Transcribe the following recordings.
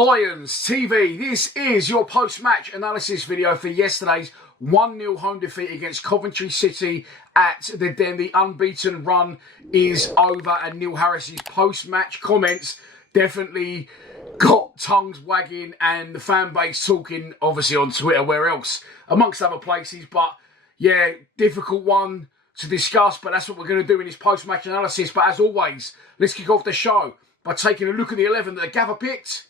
Lions TV, this is your post-match analysis video for yesterday's 1-0 home defeat against Coventry City at the Den. The unbeaten run is over, and Neil Harris's post-match comments definitely got tongues wagging and the fan base talking, obviously on Twitter, where else, amongst other places. But yeah, difficult one to discuss, but that's what we're going to do in this post-match analysis. But as always, let's kick off the show by taking a look at the 11 that the gaffer picked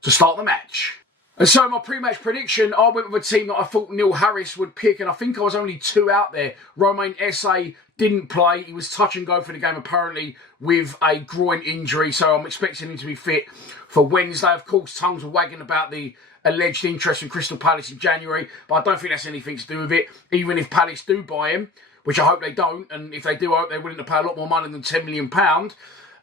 to start the match. And so my pre-match prediction, I went with a team that I thought Neil Harris would pick, and I think I was only two out there. Romain Esse didn't play. He was touch and go for the game, apparently, with a groin injury, so I'm expecting him to be fit for Wednesday. Of course, tongues were wagging about the alleged interest in Crystal Palace in January, but I don't think that's anything to do with it. Even if Palace do buy him, which I hope they don't, and if they do, I hope they're willing to pay a lot more money than £10 million,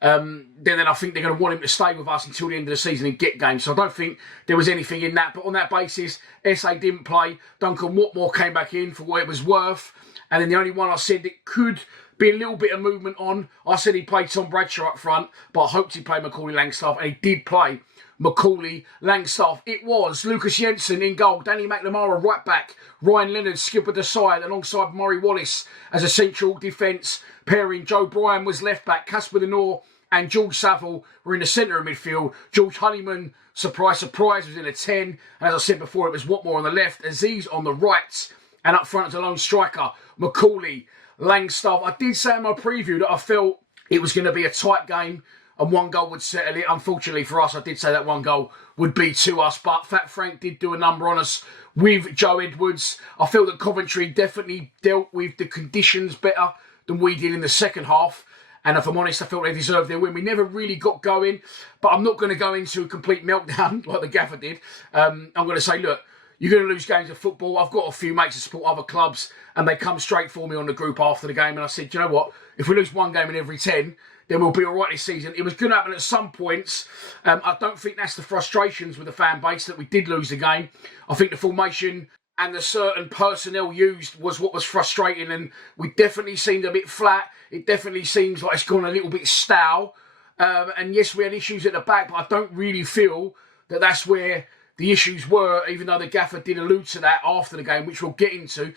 then I think they're going to want him to stay with us until the end of the season and get games. So I don't think there was anything in that. But on that basis, Esse didn't play. Duncan Watmore came back in for what it was worth. And then the only one I said that could be a little bit of movement on, I said he played Tom Bradshaw up front, but I hoped he played Macaulay Langstaff, and he did play Macaulay Langstaff. It was Lucas Jensen in goal, Danny McNamara right back, Ryan Leonard skippered the side alongside Murray Wallace as a central defence pairing. Joe Bryan was left back, Casper De Norre and George Saville were in the centre of midfield. George Honeyman, surprise, surprise, was in a 10. And as I said before, it was Watmore on the left, Aziz on the right, and up front as a lone striker, Macaulay Langstaff. I did say in my preview that I felt it was going to be a tight game and one goal would settle it. Unfortunately for us, I did say that one goal would be to us, but Fat Frank did do a number on us with Joe Edwards. I feel that Coventry definitely dealt with the conditions better than we did in the second half. And if I'm honest, I felt they deserved their win. We never really got going, but I'm not going to go into a complete meltdown like the gaffer did. I'm going to say, look, you're going to lose games of football. I've got a few mates that support other clubs, and they come straight for me on the group after the game. And I said, you know what? If we lose one game in every 10, then we'll be all right this season. It was going to happen at some points. I don't think that's the frustrations with the fan base that we did lose the game. I think the formation and the certain personnel used was what was frustrating, and we definitely seemed a bit flat. It definitely seems like it's gone a little bit stale. And yes, we had issues at the back, but I don't really feel that that's where the issues were, even though the gaffer did allude to that after the game, which we'll get into.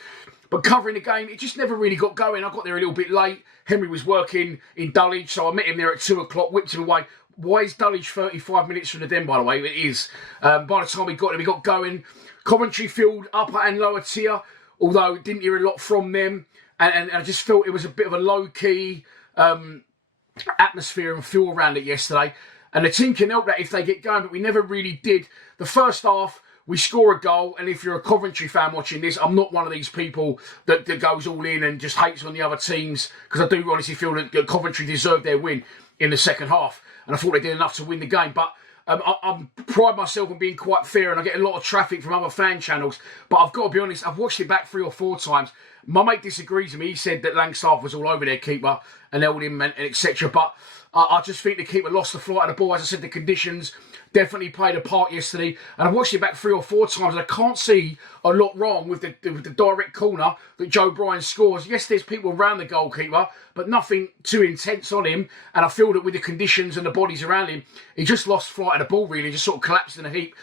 But covering the game, it just never really got going. I got there a little bit late. Henry was working in Dulwich, so I met him there at 2 o'clock, whipped him away. Why is Dulwich 35 minutes from the Den, by the way? It is. By the time we got there, we got going. Coventry field, upper and lower tier, although didn't hear a lot from them. And I just felt it was a bit of a low-key atmosphere and feel around it yesterday. And the team can help that if they get going, but we never really did. The first half, we score a goal, and if you're a Coventry fan watching this, I'm not one of these people that goes all in and just hates on the other teams, because I do honestly feel that Coventry deserved their win in the second half, and I thought they did enough to win the game. But I pride myself on being quite fair, and I get a lot of traffic from other fan channels, but I've got to be honest, I've watched it back 3 or 4 times. My mate disagrees with me. He said that Langstaff was all over their keeper and held him and etc. But I just think the keeper lost the flight of the ball. As I said, the conditions definitely played a part yesterday. And I've watched it back 3 or 4 times, and I can't see a lot wrong with the direct corner that Joe Bryan scores. Yes, there's people around the goalkeeper, but nothing too intense on him. And I feel that with the conditions and the bodies around him, he just lost flight of the ball, really, just sort of collapsed in a heap.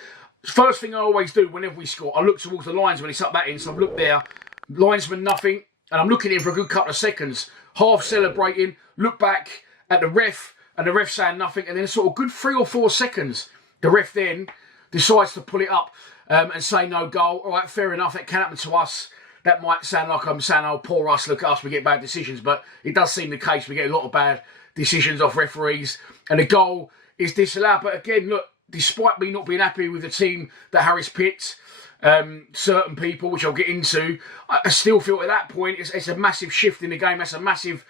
First thing I always do whenever we score, I look towards the lines when it's up that end. So I've looked there, linesman nothing, and I'm looking at him for a good couple of seconds, half celebrating, look back at the ref, and the ref saying nothing, and then sort of good 3 or 4 seconds, the ref then decides to pull it up and say no goal. All right, fair enough, that can happen to us. That might sound like I'm saying, oh, poor us, look at us, we get bad decisions, but it does seem the case. We get a lot of bad decisions off referees, and the goal is disallowed. But again, look, despite me not being happy with the team that Harris picked, certain people, which I'll get into, I still feel at that point it's a massive shift in the game. That's a massive,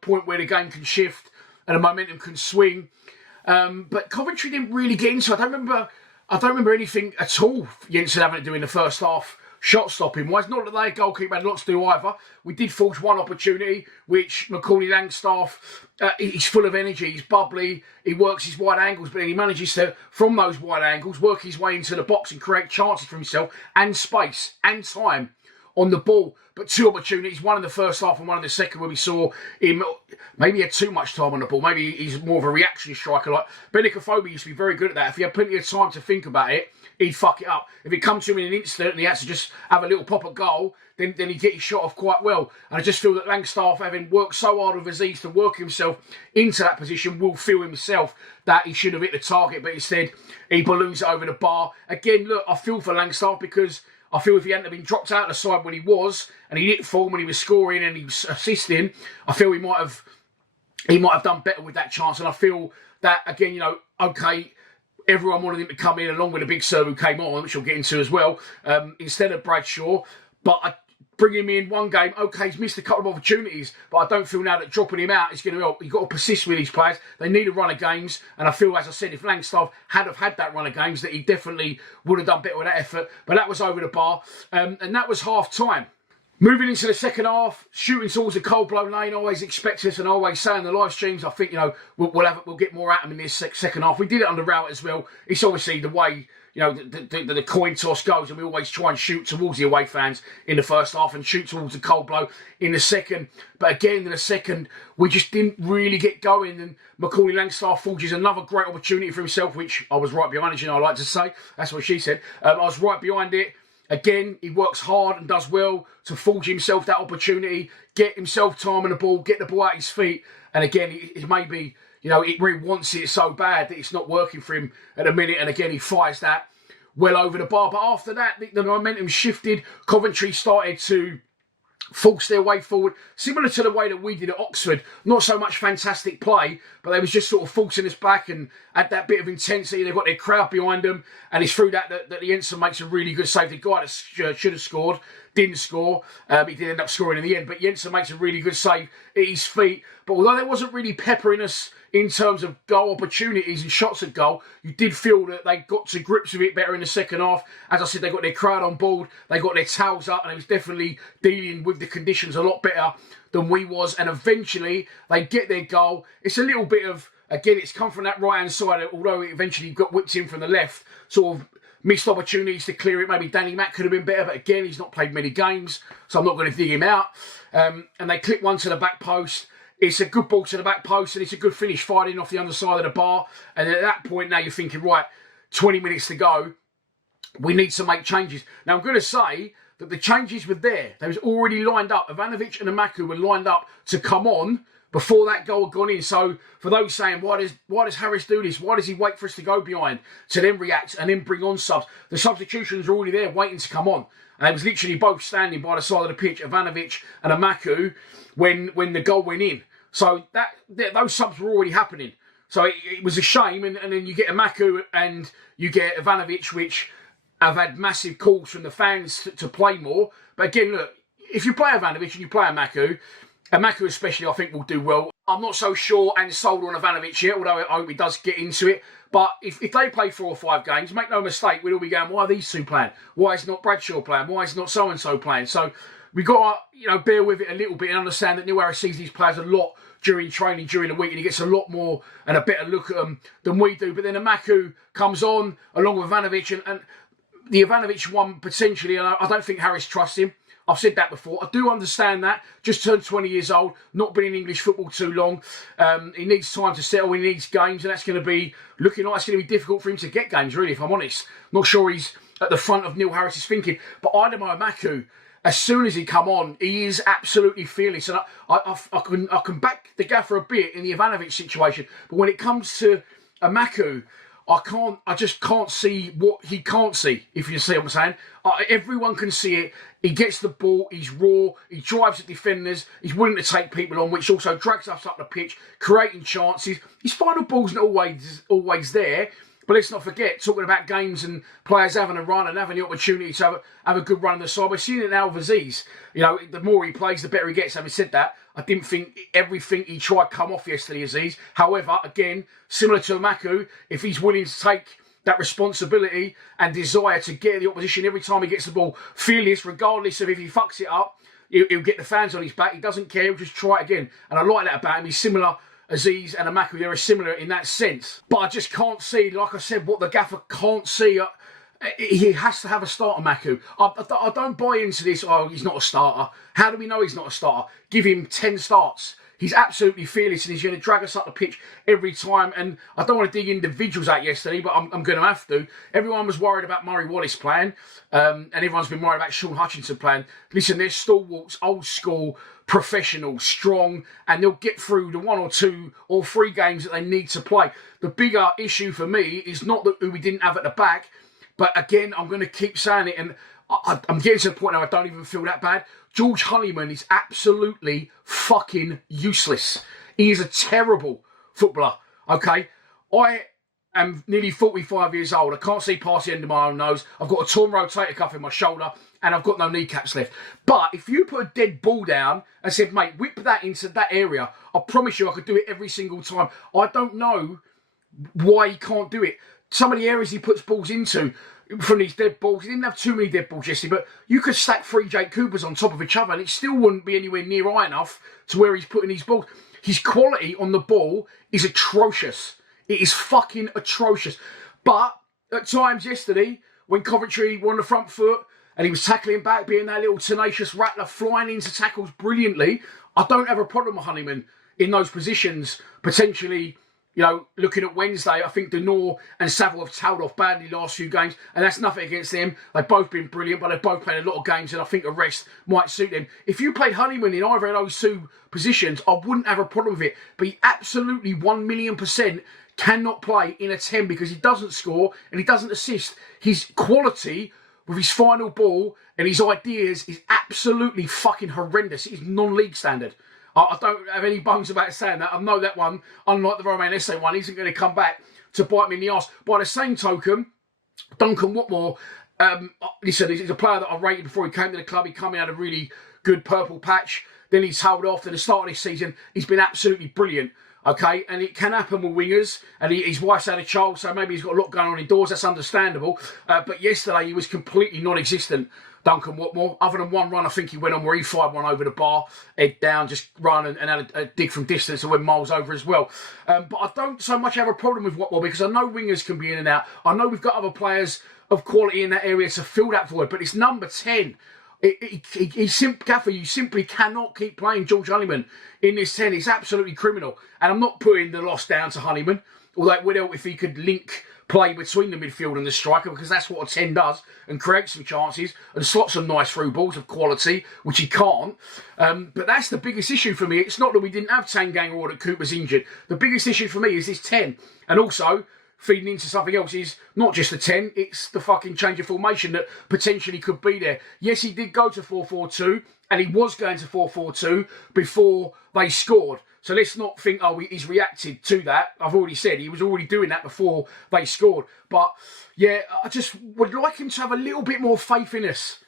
point where the game can shift and the momentum can swing. But Coventry didn't really get into it. I don't remember anything at all Jensen having to do in the first half, shot stopping wise. Not that their goalkeeper had lots to do either. We did force one opportunity, which Macaulay Langstaff, he's full of energy, he's bubbly, he works his wide angles, but then he manages to, from those wide angles, work his way into the box and create chances for himself and space and time on the ball. But 2 opportunities, one in the first half and one in the second, where we saw him, maybe he had too much time on the ball. Maybe he's more of a reaction striker. Like Benicofobia used to be very good at that. If he had plenty of time to think about it, he'd fuck it up. If it come to him in an instant and he had to just have a little pop at goal, then he'd get his shot off quite well. And I just feel that Langstaff, having worked so hard with Aziz to work himself into that position, will feel himself that he should have hit the target, but instead he balloons it over the bar. Again, look, I feel for Langstaff, because I feel if he hadn't been dropped out of the side when he was, and he didn't fall when he was scoring and he was assisting, I feel he might have done better with that chance. And I feel that, again, you know, okay, everyone wanted him to come in along with a big serve who came on, which we'll get into as well, instead of Bradshaw. But I bring him in one game, okay, he's missed a couple of opportunities, but I don't feel now that dropping him out is going to help. You've got to persist with these players. They need a run of games, and I feel, as I said, if Langstaff had have had that run of games, that he definitely would have done better with that effort. But that was over the bar, and that was half-time. Moving into the second half, shooting towards the cold blow lane. Always expect us, and I always say in the live streams, I think, you know, we'll get more at them in this second half. We did it under Rowett as well. It's obviously the way, you know, the coin toss goes, and we always try and shoot towards the away fans in the first half and shoot towards the cold blow in the second. But again, in the second, we just didn't really get going, and Macaulay Langstaff forges another great opportunity for himself, which I was right behind it, you know, I like to say. That's what she said. I was right behind it. Again, he works hard and does well to forge himself that opportunity, get himself time on the ball, get the ball at his feet. And again, it may be, you know, it really wants it so bad that it's not working for him at the minute. And again, he fires that well over the bar. But after that, the momentum shifted. Coventry started to force their way forward, similar to the way that we did at Oxford. Not so much fantastic play, but they was just sort of forcing us back and had that bit of intensity. They've got their crowd behind them, and it's through that the Jensen makes a really good save. The guy that should have scored didn't score. He did end up scoring in the end, but Jensen makes a really good save at his feet. But although there wasn't really peppering us in terms of goal opportunities and shots at goal, you did feel that they got to grips with it better in the second half. As I said, they got their crowd on board, they got their towels up, and it was definitely dealing with the conditions a lot better than we was. And eventually, they get their goal. It's a little bit of, again, it's come from that right-hand side, although it eventually got whipped in from the left, sort of missed opportunities to clear it. Maybe Danny Mack could have been better, but again, he's not played many games, so I'm not going to dig him out. And they clip one to the back post. It's a good ball to the back post, and it's a good finish fighting off the underside of the bar. And at that point, now you're thinking, right, 20 minutes to go. We need to make changes. Now, I'm going to say that the changes were there. They was already lined up. Ivanovic and Amaku were lined up to come on before that goal had gone in. So for those saying, why does Harris do this? Why does he wait for us to go behind to then react and then bring on subs? The substitutions are already there waiting to come on. And they was literally both standing by the side of the pitch, Ivanovic and Amaku, when the goal went in. So those subs were already happening. So it was a shame. And then you get Amaku and you get Ivanovic, which have had massive calls from the fans to play more. But again, look, if you play Ivanovic and you play Amaku especially, I think will do well. I'm not so sure and sold on Ivanovic yet, although I hope he does get into it. But if they play 4 or 5 games, make no mistake, we'll all be going, why are these two playing? Why is not Bradshaw playing? Why is not so-and-so playing? So we've got to, bear with it a little bit and understand that Neil Harris sees these players a lot during training, during the week, and he gets a lot more and a better look at them than we do. But then Amaku comes on along with Ivanovic, and the Ivanovic one potentially, and I don't think Harris trusts him. I've said that before. I do understand that. Just turned 20 years old, not been in English football too long. He needs time to settle. He needs games, and that's going to be looking like it's going to be difficult for him to get games, really, if I'm honest. Not sure he's at the front of Neil Harris's thinking. But Idemo Amaku, as soon as he come on, he is absolutely fearless. And I can back the gaffer a bit in the Ivanovic situation. But when it comes to Amaku, I just can't see what he can't see, if you see what I'm saying. Everyone can see it. He gets the ball, he's raw, he drives at defenders, he's willing to take people on, which also drags us up the pitch, creating chances. His final ball's not always there, but let's not forget, talking about games and players having a run and having the opportunity to have a good run on the side. We're seeing it now with Aziz. The more he plays, the better he gets. Having said that, I didn't think everything he tried come off yesterday, Aziz. However, again, similar to Amaku, if he's willing to take that responsibility and desire to get the opposition every time he gets the ball, fearless, regardless of if he fucks it up, he'll get the fans on his back. He doesn't care, he'll just try it again. And I like that about him. He's similar, Aziz and Amaku, they're similar in that sense. But I just can't see, like I said, what the gaffer can't see He has to have a starter, Maku. I don't buy into this, oh, he's not a starter. How do we know he's not a starter? Give him 10 starts. He's absolutely fearless and he's going to drag us up the pitch every time. And I don't want to dig individuals out yesterday, but I'm going to have to. Everyone was worried about Murray Wallace playing, and everyone's been worried about Sean Hutchinson playing. Listen, they're stalwarts, old school, professional, strong, and they'll get through the 1 or 2 or 3 games that they need to play. The bigger issue for me is not that who we didn't have at the back, but again, I'm going to keep saying it, and I'm getting to the point now I don't even feel that bad. George Honeyman is absolutely fucking useless. He is a terrible footballer, okay? I am nearly 45 years old. I can't see past the end of my own nose. I've got a torn rotator cuff in my shoulder, and I've got no kneecaps left. But if you put a dead ball down and said, mate, whip that into that area, I promise you I could do it every single time. I don't know why he can't do it. Some of the areas he puts balls into from these dead balls, he didn't have too many dead balls yesterday, but you could stack 3 Jake Coopers on top of each other and it still wouldn't be anywhere near high enough to where he's putting these balls. His quality on the ball is atrocious. It is fucking atrocious. But at times yesterday, when Coventry were on the front foot and he was tackling back, being that little tenacious rattler, flying into tackles brilliantly, I don't have a problem with Honeyman in those positions, potentially. You know, looking at Wednesday, I think Denor and Saville have tailed off badly last few games, and that's nothing against them. They've both been brilliant, but they've both played a lot of games, and I think a rest might suit them. If you played Honeyman in either of those 2 positions, I wouldn't have a problem with it. But he absolutely 1,000,000% cannot play in a 10 because he doesn't score and he doesn't assist. His quality with his final ball and his ideas is absolutely fucking horrendous. It is non-league standard. I don't have any bones about saying that. I know that one, unlike the Romain Esse one, isn't going to come back to bite me in the arse. By the same token, Duncan Watmore, listen, he's a player that I rated before he came to the club. He came in, had a really good purple patch. Then he's held off. At the start of this season, he's been absolutely brilliant. Okay, and it can happen with wingers, and his wife's had a child, so maybe he's got a lot going on indoors. That's understandable. But yesterday, he was completely non-existent, Duncan Watmore. Other than one run, I think he went on where he fired one over the bar, head down, just run and had a dig from distance and went miles over as well. But I don't so much have a problem with Watmore because I know wingers can be in and out. I know we've got other players of quality in that area to fill that void, but it's number 10. Gaffer, you simply cannot keep playing George Honeyman in this 10. It's absolutely criminal. And I'm not putting the loss down to Honeyman, although it would help if he could link play between the midfield and the striker, because that's what a 10 does, and create some chances and slot some nice through balls of quality, which he can't. But that's the biggest issue for me. It's not that we didn't have Tanganga or that Cooper's injured. The biggest issue for me is this 10. And also, feeding into something else is not just the 10, it's the fucking change of formation that potentially could be there. Yes, he did go to 4-4-2, and he was going to 4-4-2 before they scored. So let's not think, oh, he's reacted to that. I've already said he was already doing that before they scored. But yeah, I just would like him to have a little bit more faith in us.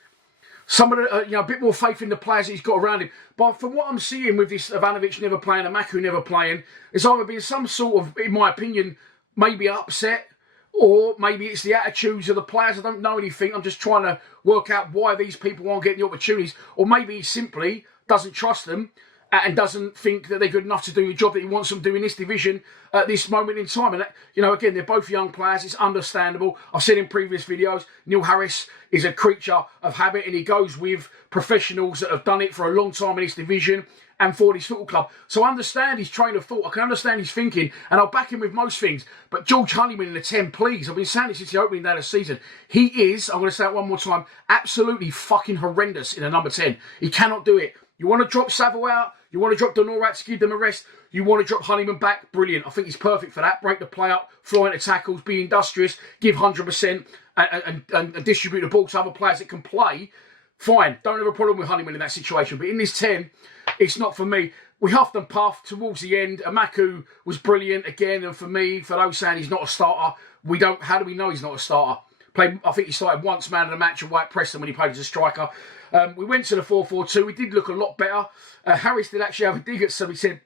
Some of the, a bit more faith in the players that he's got around him. But from what I'm seeing with this Ivanovic never playing and Maku never playing, it's either been some sort of, in my opinion, maybe upset, or maybe it's the attitudes of the players. I don't know anything. I'm just trying to work out why these people aren't getting the opportunities. Or maybe he simply doesn't trust them and doesn't think that they're good enough to do the job that he wants them to do in this division at this moment in time. And, again, they're both young players. It's understandable. I've said in previous videos, Neil Harris is a creature of habit and he goes with professionals that have done it for a long time in this division and for this football club. So I understand his train of thought. I can understand his thinking, and I'll back him with most things. But George Honeyman in the 10, please. I've been saying this since the opening day of the season. He is, I'm going to say it one more time, absolutely fucking horrendous in a number 10. He cannot do it. You want to drop Saville out? You want to drop Denor out to give them a rest? You want to drop Honeyman back? Brilliant. I think he's perfect for that. Break the play up, fly into tackles, be industrious, give 100% and distribute the ball to other players that can play. Fine. Don't have a problem with Honeyman in that situation. But in this 10, it's not for me. We huffed and puffed towards the end. Amaku was brilliant again. And for me, for those saying he's not a starter, how do we know he's not a starter? I think he started once man of the match at White Preston when he played as a striker. We went to the 4-4-2. We did look a lot better. Harris did actually have a dig at some. He said,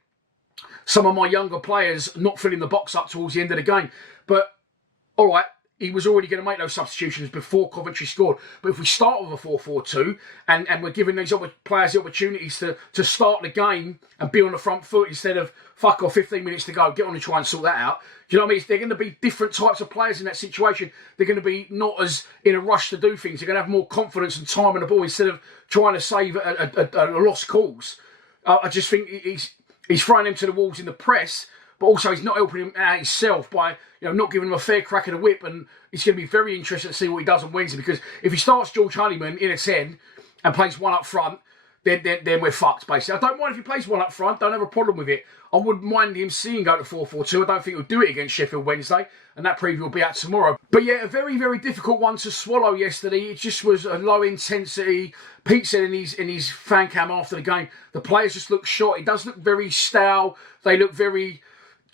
some of my younger players not filling the box up towards the end of the game. But, all right, he was already going to make those substitutions before Coventry scored. But if we start with a 4-4-2 and we're giving these other players the opportunities to start the game and be on the front foot instead of fuck off, 15 minutes to go, get on and try and sort that out. Do you know what I mean? They're going to be different types of players in that situation. They're going to be not as in a rush to do things. They're going to have more confidence and time on the ball instead of trying to save a lost cause. I just think he's throwing them to the walls in the press, but also he's not helping him out himself by not giving him a fair crack of the whip. And it's going to be very interesting to see what he does on Wednesday, because if he starts George Honeyman in a 10 and plays one up front, then we're fucked, basically. I don't mind if he plays one up front. Don't have a problem with it. I wouldn't mind him seeing go to 4-4-2. I don't think he'll do it against Sheffield Wednesday, and that preview will be out tomorrow. But yeah, a very, very difficult one to swallow yesterday. It just was a low intensity. Pete said in his fan cam after the game, the players just look short. It does look very stale. They look very...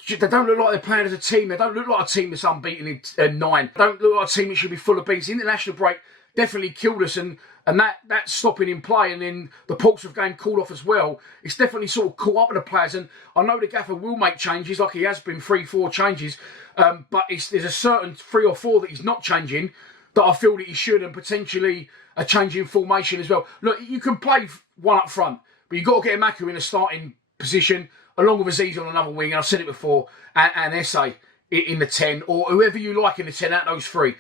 They don't look like they're playing as a team. They don't look like a team that's unbeaten in 9. They don't look like a team that should be full of beans. The international break definitely killed us, and that stopping in play and then the Portsmouth game called off as well. It's definitely sort of caught up with the players, and I know the gaffer will make changes, like he has been 3-4 changes, but there's a certain 3 or 4 that he's not changing that I feel that he should, and potentially a change in formation as well. Look, you can play one up front, but you've got to get Maku in a starting position, along with Aziz on another wing, and I've said it before, and Esse in the 10, or whoever you like in the 10 out of those 3.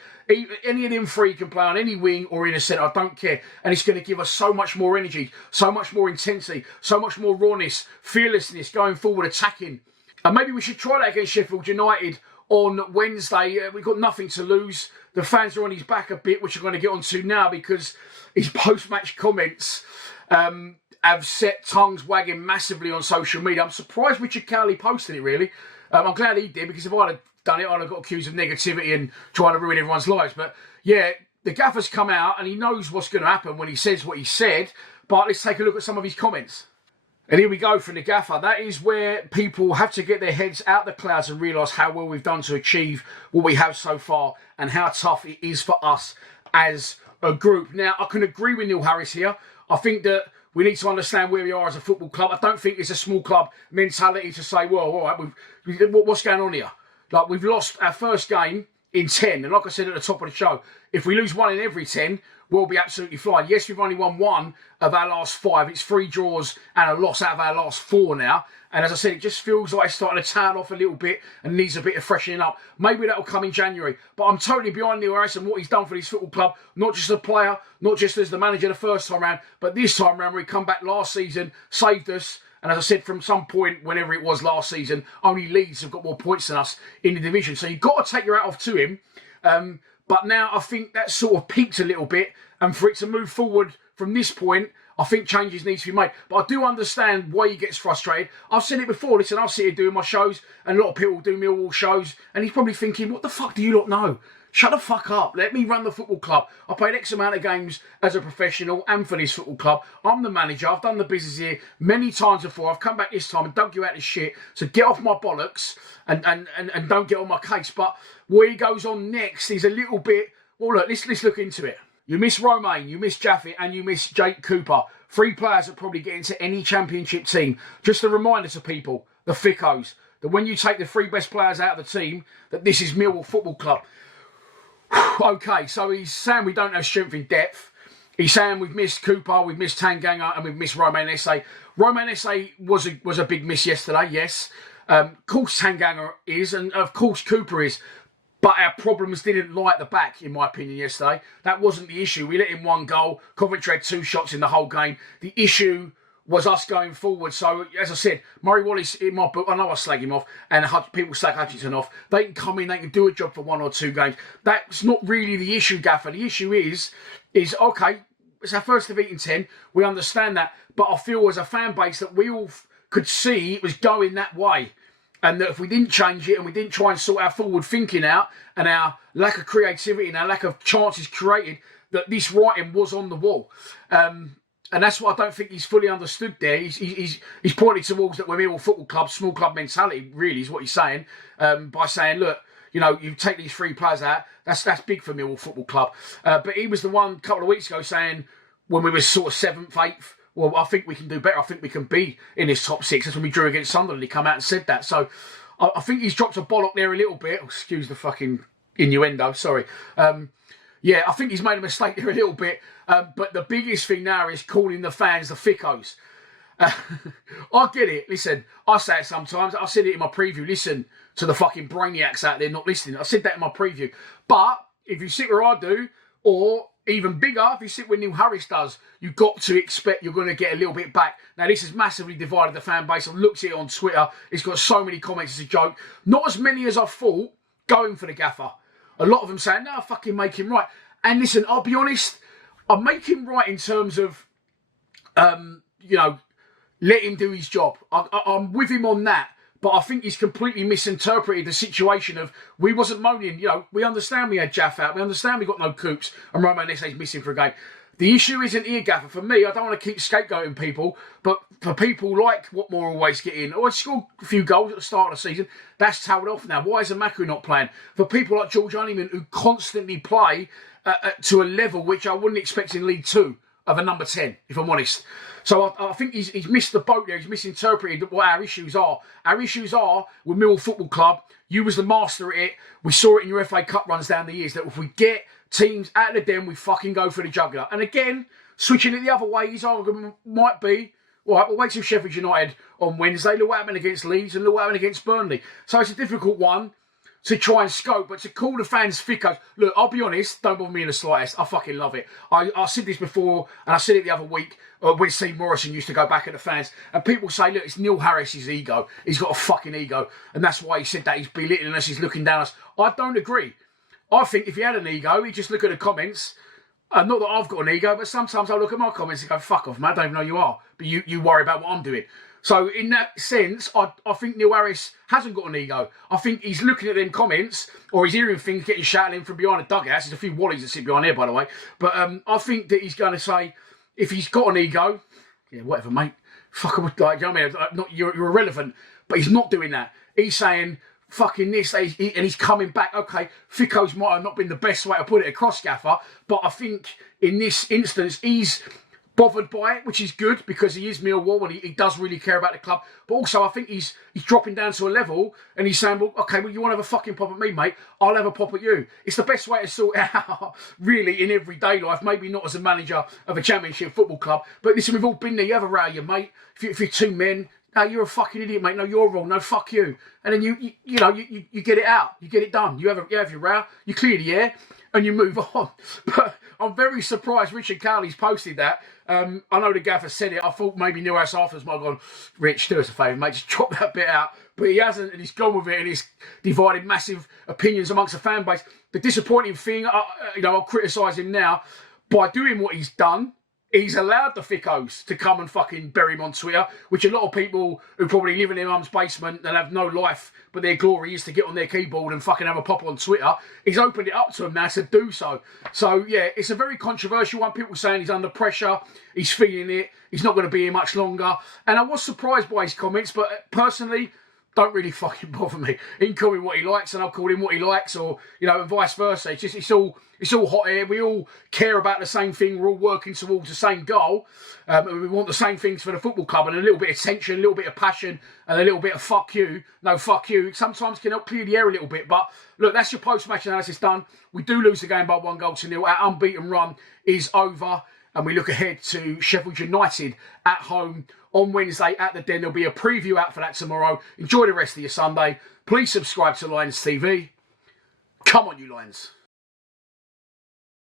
Any of them 3 can play on any wing or in a centre, I don't care. And it's going to give us so much more energy, so much more intensity, so much more rawness, fearlessness going forward, attacking. And maybe we should try that against Sheffield United on Wednesday. We've got nothing to lose. The fans are on his back a bit, which I'm going to get onto now, because his post-match comments have set tongues wagging massively on social media. I'm surprised Richard Cowley posted it, really. I'm glad he did, because if I'd have done it, I'd have got accused of negativity and trying to ruin everyone's lives. But yeah, the gaffer's come out and he knows what's going to happen when he says what he said. But let's take a look at some of his comments. And here we go from the gaffer. That is where people have to get their heads out the clouds and realise how well we've done to achieve what we have so far and how tough it is for us as a group. Now, I can agree with Neil Harris here. I think that we need to understand where we are as a football club. I don't think it's a small club mentality to say, well, all right, what's going on here? Like, we've lost our first game in 10. And like I said at the top of the show, if we lose 1 in every 10, we'll be absolutely flying. Yes, we've only won 1 of our last 5. It's 3 draws and a loss out of our last 4 now. And as I said, it just feels like it's starting to tan off a little bit and needs a bit of freshening up. Maybe that'll come in January. But I'm totally behind Neil Harris and what he's done for this football club. Not just as a player, not just as the manager the first time round, but this time round where he come back last season, saved us. And as I said, from some point, whenever it was last season, only Leeds have got more points than us in the division. So you've got to take your hat off to him. But now I think that's sort of peaked a little bit. And for it to move forward from this point, I think changes need to be made. But I do understand why he gets frustrated. I've said it before. Listen, I'll sit here doing my shows, and a lot of people do Millwall shows, and he's probably thinking, what the fuck do you lot know? Shut the fuck up. Let me run the football club. I played X amount of games as a professional and for this football club. I'm the manager. I've done the business here many times before. I've come back this time and dug you out of shit. So get off my bollocks and don't get on my case. But where he goes on next is a little bit... Well, look, let's look into it. You miss Romain, you miss Jaffe, and you miss Jake Cooper. 3 players that probably get into any championship team. Just a reminder to people, the Thickos, that when you take the 3 best players out of the team, that this is Millwall Football Club. Okay, so he's saying we don't have strength in depth. He's saying we've missed Cooper, we've missed Tanganga, and we've missed Romain Esse. Romain Esse was a big miss yesterday, yes. Of course Tanganga is, and of course Cooper is. But our problems didn't lie at the back, in my opinion, yesterday. That wasn't the issue. We let in 1 goal. Coventry had 2 shots in the whole game. The issue was us going forward. So, as I said, Murray Wallace, in my book, I know I slag him off, and people slag Hutchinson off. They can come in, they can do a job for 1 or 2 games. That's not really the issue, Gaffer. The issue is okay, it's our first defeat in 10. We understand that. But I feel as a fan base that we all could see it was going that way. And that if we didn't change it and we didn't try and sort our forward thinking out and our lack of creativity and our lack of chances created, that this writing was on the wall. And that's what I don't think he's fully understood there. He's pointing towards that we're Millwall Football Club, small club mentality, really, is what he's saying, by saying, look, you know, you take these 3 players out, that's big for Millwall Football Club. But he was the one a couple of weeks ago saying, when we were sort of 7th, 8th, well, I think we can do better. I think we can be in this top 6. That's when we drew against Sunderland. He come out and said that. So I think he's dropped a bollock there a little bit. Oh, excuse the fucking innuendo, sorry. Yeah, I think he's made a mistake there a little bit. But the biggest thing now is calling the fans the Thickos. I get it. Listen, I say it sometimes. I said it in my preview. Listen to the fucking brainiacs out there not listening. I said that in my preview. But if you sit where I do, or even bigger, if you sit where Neil Harris does, you've got to expect you're going to get a little bit back. Now, this has massively divided the fan base. I've looked at it on Twitter. It's got so many comments. It's a joke. Not as many as I thought going for the gaffer. A lot of them saying, no, fucking make him right. And listen, I'll be honest, I make him right in terms of, let him do his job. I'm with him on that. But I think he's completely misinterpreted the situation of, we wasn't moaning, we understand we had Jaff out, we understand we got no Coops, and Romain Esse's missing for a game. The issue isn't here, Gaffer. For me, I don't want to keep scapegoating people, but for people like Watmore always get in, I scored a few goals at the start of the season, that's tailed off now. Why is Amaku not playing? For people like George Honeyman, who constantly play to a level which I wouldn't expect in League 2 of a number 10, if I'm honest. So I think he's missed the boat there. He's misinterpreted what our issues are. Our issues are with Millwall Football Club. You was the master at it. We saw it in your FA Cup runs down the years that if we get teams out of the den, we fucking go for the jugular. And again, switching it the other way, his argument might be, all right, we'll wait till Sheffield United on Wednesday. Look what happened against Leeds and look what happened against Burnley. So it's a difficult one to try and scope, but to call the fans Thickos, look, I'll be honest, don't bother me in the slightest. I fucking love it. I said this before, and I said it the other week when Steve Morrison used to go back at the fans, and people say, look, it's Neil Harris's ego. He's got a fucking ego, and that's why he said that. He's belittling us, he's looking down us. I don't agree. I think if he had an ego, he'd just look at the comments. Not that I've got an ego, but sometimes I look at my comments and go, fuck off, man, I don't even know you are. But you worry about what I'm doing. So in that sense, I think Neil Harris hasn't got an ego. I think he's looking at them comments, or he's hearing things getting shouted in from behind the dugout. There's a few wallies that sit behind there, by the way. But I think that he's going to say, if he's got an ego, yeah, whatever, mate. Fuck him, like, you know what I mean? You're irrelevant. But he's not doing that. He's saying, fucking this, and he's coming back. Okay, Thickos might have not been the best way to put it across, Gaffer, but I think in this instance, he's bothered by it, which is good because he is Millwall and he does really care about the club. But also, I think he's dropping down to a level and he's saying, well, okay, well, you want to have a fucking pop at me, mate? I'll have a pop at you. It's the best way to sort it out, really, in everyday life. Maybe not as a manager of a championship football club, but listen, we've all been there. You have a row, you mate. If you're two men, no, you're a fucking idiot, mate. No, you're wrong. No, fuck you. And then you get it out. You get it done. You have your row. You clear the air and you move on. But I'm very surprised Richard Cowley's posted that. I know the gaffer said it. I thought maybe Neil Harris afterwards might have gone, Rich, do us a favour, mate. Just drop that bit out. But he hasn't, and he's gone with it, and he's divided massive opinions amongst the fan base. The disappointing thing, I'll criticise him now. By doing what he's done, he's allowed the Thickos to come and fucking bury him on Twitter, which a lot of people who probably live in their mum's basement and have no life, but their glory is to get on their keyboard and fucking have a pop on Twitter. He's opened it up to them now to do so. So, yeah, it's a very controversial one. People saying he's under pressure, he's feeling it, he's not going to be here much longer. And I was surprised by his comments, but personally, don't really fucking bother me. He can call me what he likes and I'll call him what he likes, or, and vice versa. It's all hot air. We all care about the same thing. We're all working towards the same goal. We want the same things for the football club, and a little bit of tension, a little bit of passion, and a little bit of fuck you. No, fuck you. Sometimes can help clear the air a little bit. But look, that's your post-match analysis done. We do lose the game by 1-0. Our unbeaten run is over, and we look ahead to Sheffield United at home on Wednesday at the Den. There'll be a preview out for that tomorrow. Enjoy the rest of your Sunday. Please subscribe to Lions TV. Come on, you Lions.